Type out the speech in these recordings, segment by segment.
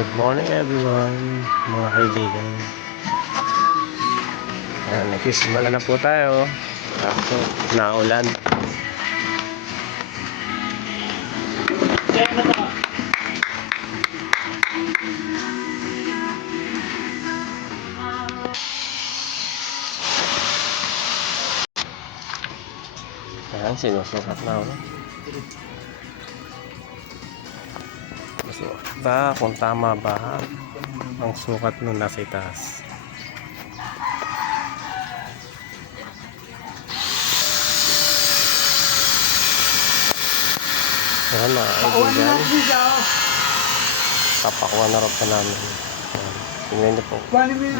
Good morning everyone, mga kaibigan. Ayan, nagsisimula na po tayo. Ako, naulan. Ayan, sinusukat na ako. Ba kung tama ba ang sukat nung nasa itaas. Ayan mga kaibigan, papakuha na rin pa namin. Tingnan niyo po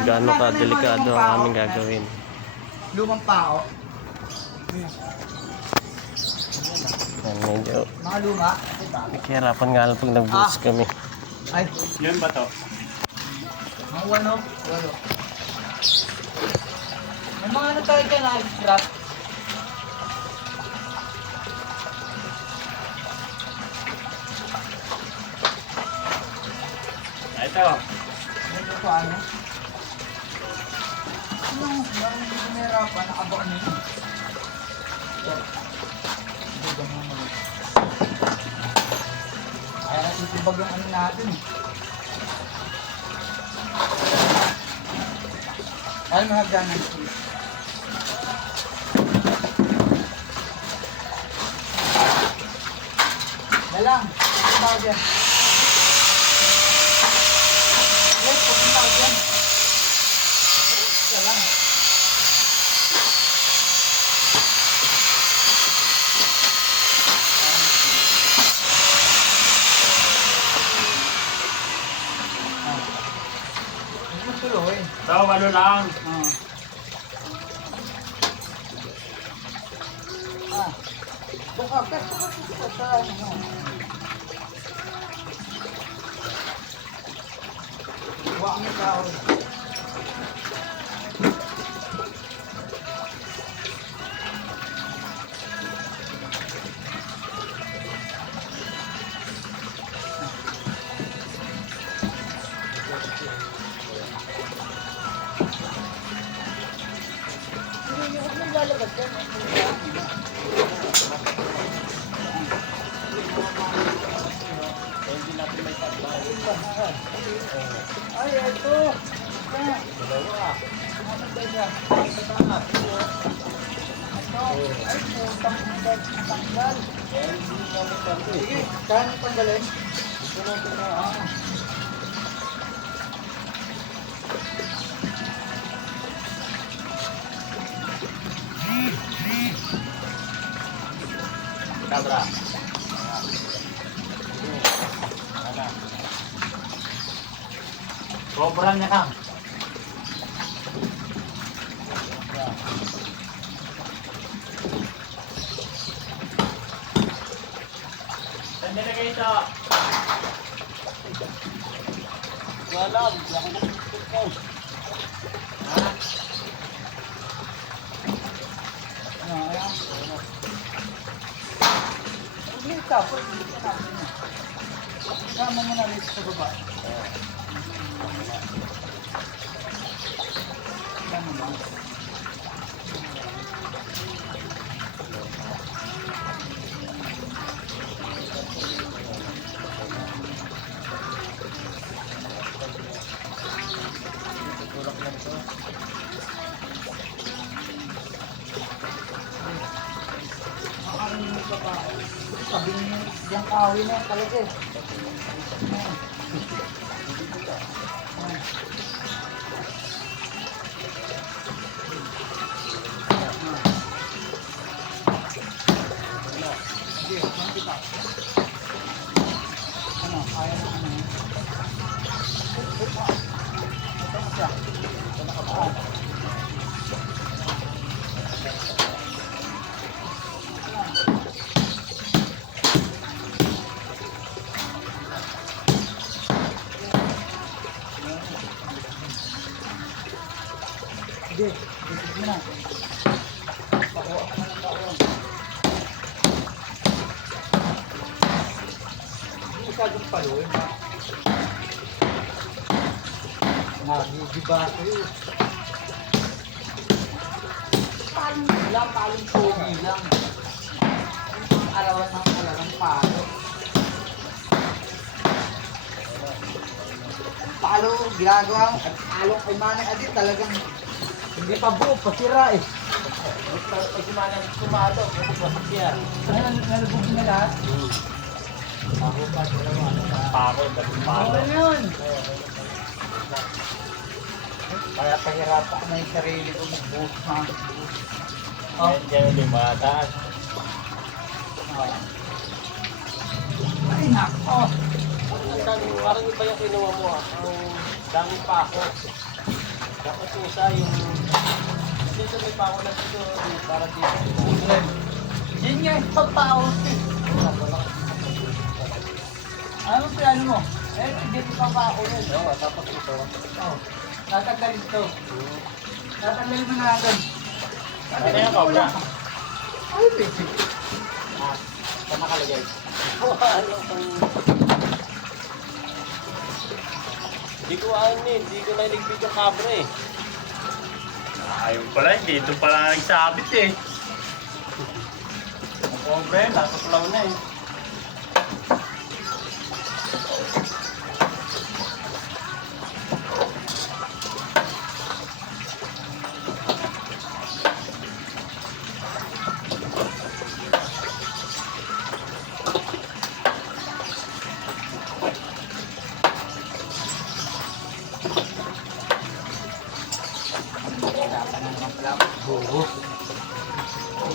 gaano ka delikado ang aming gagawin. Lumang pao. Ayan, medyo Mga luma. nakihirapan nga lang pag nag-boost kami. Ay, Yan ba to? mga walo. Walo. May mga ano tayo dyan na scrap. Ito. Ito pa ano? Yung kumerapan, nakabak niyo. Ito. Ito mo naman. Kaya natitibag yung ano natin. Ay, mga ganan. Dalang, pupunta ko dyan. Yes, pupunta ko dyan. Dalang. Ano tuloy? Ito, walo lang. Buka sa ano mo. Buka ang tao. Ay, ito. Dalawa. Ano ba siya? Ito. Ay, putang tanggal. Sige, saan yung tanggalin? Kabra. Sobrang niya kang. Saan nilagay ito? Wala, hindi ako nagpipikaw. Ha? Ano, ayan. Hindi ka, pwede hindi ka natin. Kasama mo na rin sa baba. Ayan mo ba? Sabi niyo, yung kahoy na talaga eh. Sige, saan kita? Ano, kaya na ano? Ito na siya. Ito na kabaan. Sige, isip mo na. Pakuha ka na ng pakuha. Hindi masyadong paluin. Nagigiba kayo. Palong lang, palong pogi lang. Alawan ng alagang palo. Palo, ginagawa mo. At alok kay Manay Adi talagang hindi pa buo, pasira eh. Pag kumalo, kapag yan. Nalubog na lahat. Pako, pako. Okay na yun. Kaya pahirapan na yung sarili ko mag-buhos na. Oh. Yan yung mataas. Ay nako. Parang iba yung kinuha mo ah. Ang daming pako. Dapat yung isa yung... Dito may pako na dito. Para dito. Yun nga yung pagpaos eh. Ano ang plano mo? Eh, dito pa pa ako yun. Oo, tapos ito. Oh, tatanggalin ito. Tatanggalin mo natin. Ano yung cobra? Ay, basic. Ah, saan nakalagay? Ano kung... Hindi ko hindi ko nailigpit yung camera eh. Ayun pala, dito pala nagsabit eh. Ang cobra, nasa pulaw na eh.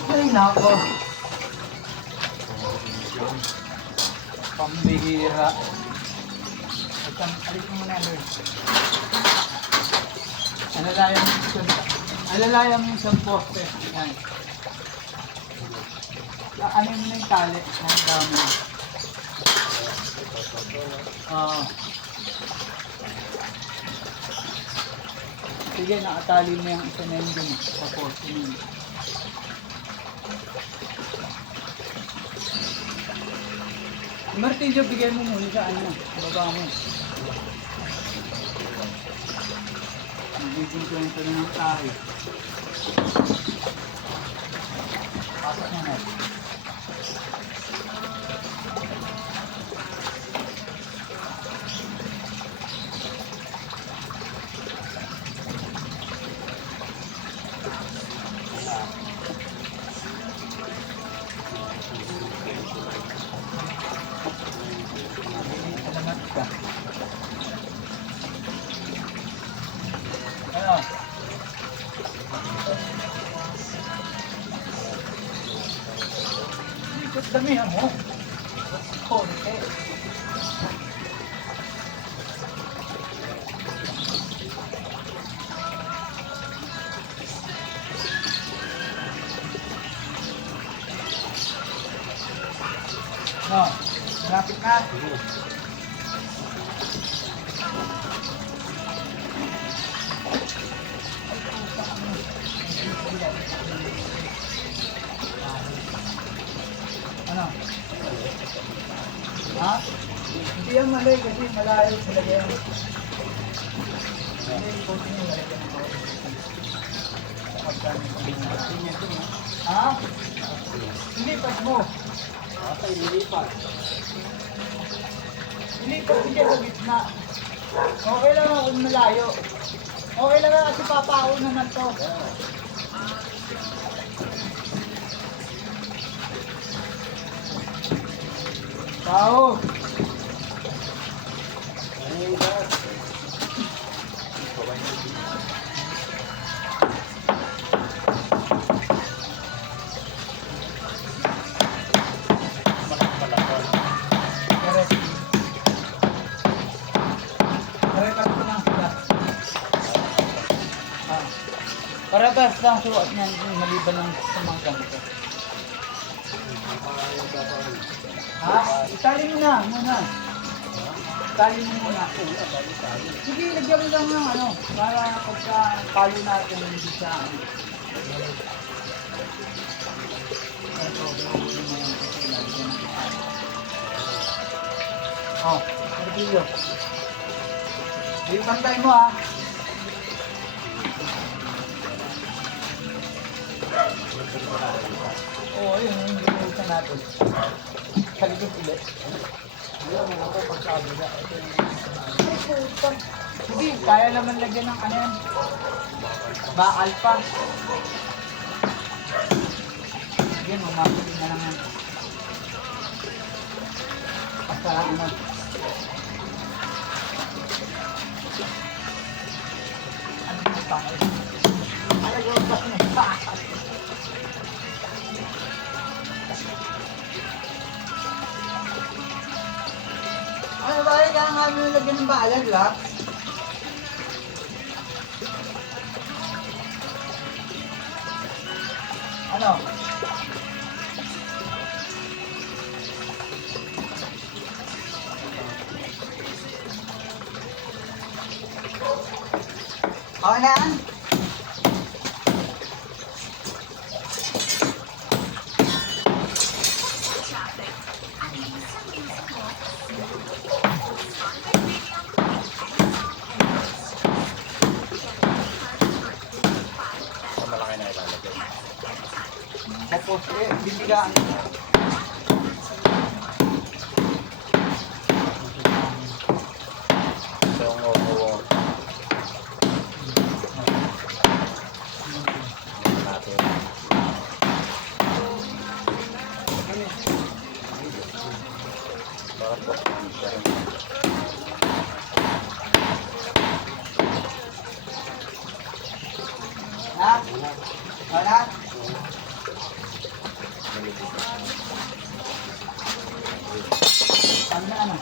Ay, nako. Pambihira. Alis mo muna yun. Alalayan mo yung isang poste. Yan. Ano mo na yung tali. Ang dami. Oo. Sige, nakatali mo yung isa na yun dun. Sa poste mo. Martilyo, bigay mo muna sa ano, baba mo. Magiging kwento na ng tayo. Pasok na natin. Salamat ka. Ano? Ikot damihan mo. Konti. No, malapit na. Ano? Ha? Hindi yan mali kasi malayo talaga yan. Hindi, ikutin nyo lalagyan ng bawal. Ha? Ilipat mo. Okay, nilipat. Ilipat mo dyan sa gitna. Okay lang ako kung malayo. Okay lang kasi papao naman to. Pao! Ano yung gas? Correct. Correct ako lang sila. Parehas lang suot niyan maliban ng sa mga ganito. Ha? Itali mo na muna. Itali mo muna. Sige, lagyan mo lang ng ano, para pagka palo natin hindi siya ano. Oh, martilyo. Yung pantay mo ha. Oo, yun yung ginuusan natin. Sa likod ulit. Hindi, kaya naman lagyan ng ano yan. Bakal pa. Yan, mamapili na lang yan. Basta ano. Ano yung bakal? Ano yung bakal? Ano ba rin kaya nga nilagyan ng balag, la? Ano? Okay na yan? Malaki na ilalagay. Tapos bibigaan. So, yung natin. Bakit po? Ha? Wala? Ano na ano?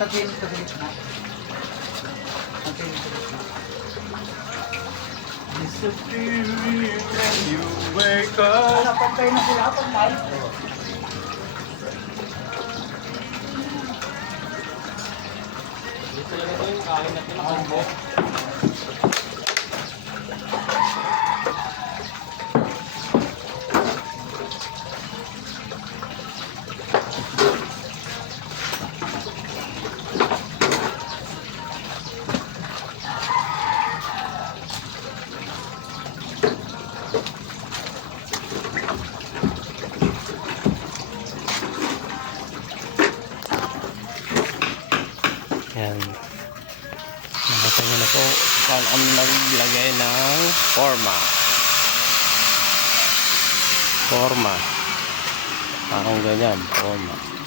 Sabihin ko sa gitna. Sabihin ko sa gitna. Disappearing when you wake up. Ano, pagkain na sila, pagkain. Dito lang ito yung kain natin ng kambo. Yan. Nakita nyo na po kung ang naglagay ng forma. Forma. Parang ganyan, forma.